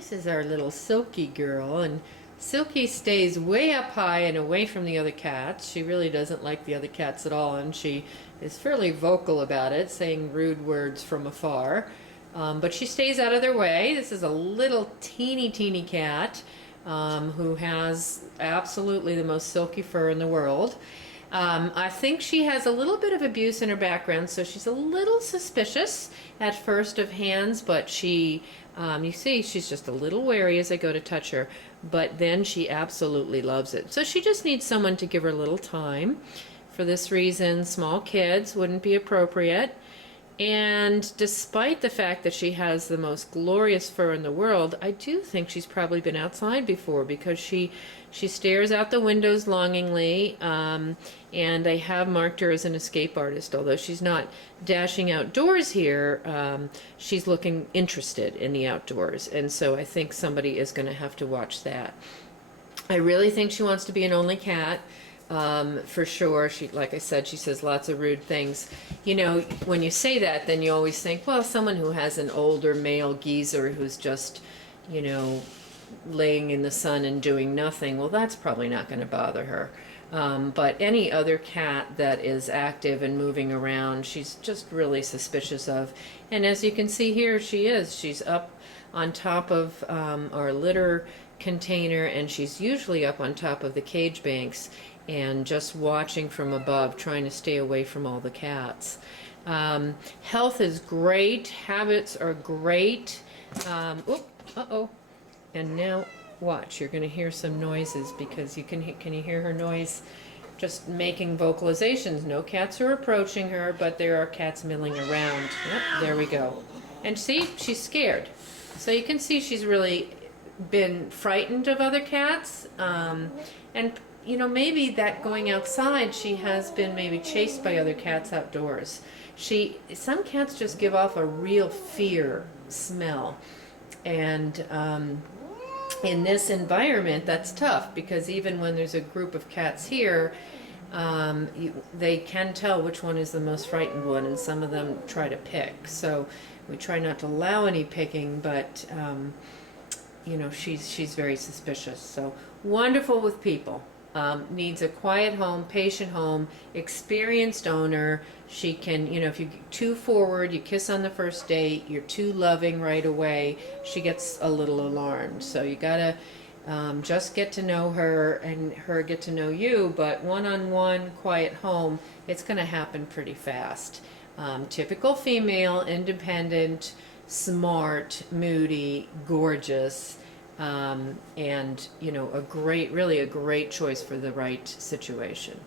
This is our little Silky girl, and Silky stays way up high and away from the other cats. She really doesn't like the other cats at all, and she is fairly vocal about it, saying rude words from afar. But she stays out of their way. This is a little teeny cat who has absolutely the most silky fur in the world. I think she has a little bit of abuse in her background, so she's a little suspicious at first of hands, but she, you see, she's just a little wary as I go to touch her, but then she absolutely loves it. So she just needs someone to give her a little time. For this reason, small kids wouldn't be appropriate. And despite the fact that she has the most glorious fur in the world, I do think she's probably been outside before, because she stares out the windows longingly, and they have marked her as an escape artist. Although she's not dashing outdoors here, she's looking interested in the outdoors, and so I think somebody is going to have to watch that. I really think she wants to be an only cat. For sure. She, like I said, she says lots of rude things. You know, when you say that, then you always think, well, someone who has an older male geezer who's just, you know, laying in the sun and doing nothing, well, that's probably not going to bother her. But any other cat that is active and moving around, she's just really suspicious of. And as you can see here, she is. She's up on top of our litter container, and she's usually up on top of the cage banks and just watching from above, trying to stay away from all the cats. Health is great. Habits are great. Uh-oh. And now watch, you're going to hear some noises, because can you hear her noise? Just making vocalizations. No cats are approaching her, but there are cats milling around. Yep, there we go. And see, she's scared. So you can see she's really been frightened of other cats. And you know, maybe that going outside, she has been maybe chased by other cats outdoors. Some cats just give off a real fear smell. And in this environment, that's tough, because even when there's a group of cats here, they can tell which one is the most frightened one, and some of them try to pick. So we try not to allow any picking, but you know, she's very suspicious. So wonderful with people. Needs a quiet home, patient home, experienced owner. She can, you know, if you're too forward, you kiss on the first date, you're too loving right away, she gets a little alarmed. So you gotta just get to know her, and her get to know you, but one-on-one, quiet home, it's gonna happen pretty fast. Typical female, independent, smart, moody, gorgeous, and you know, really a great choice for the right situation.